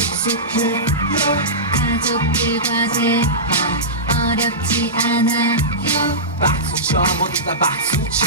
약속해. 가족들과 대화 어렵지 않아요. 박수 쳐 모두 다 박수 쳐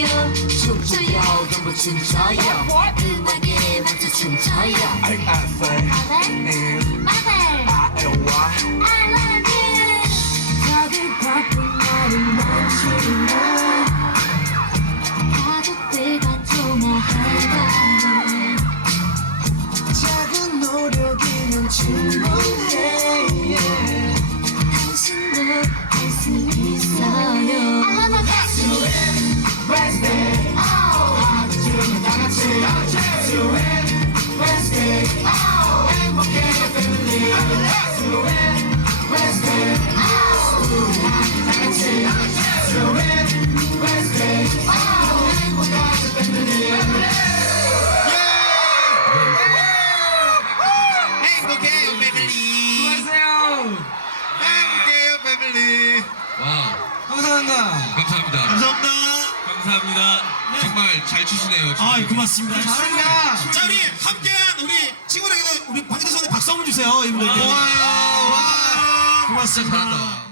요 춤춰요 전부 춤춰요 음악에 맞춰 춤춰요 I F A Mother, N mother, I L Y I love you 다들 바쁜 날은 많지만 감사합니다 감사합니다. 감사합니다 정말 잘 추시네요 아, 고맙습니다. 잘한다. 자, 우리 함께한 우리 친구들에게 우리 선배 박수 한번 주세요. 이분들께. 고마워요 와 고맙습니다. 잘한다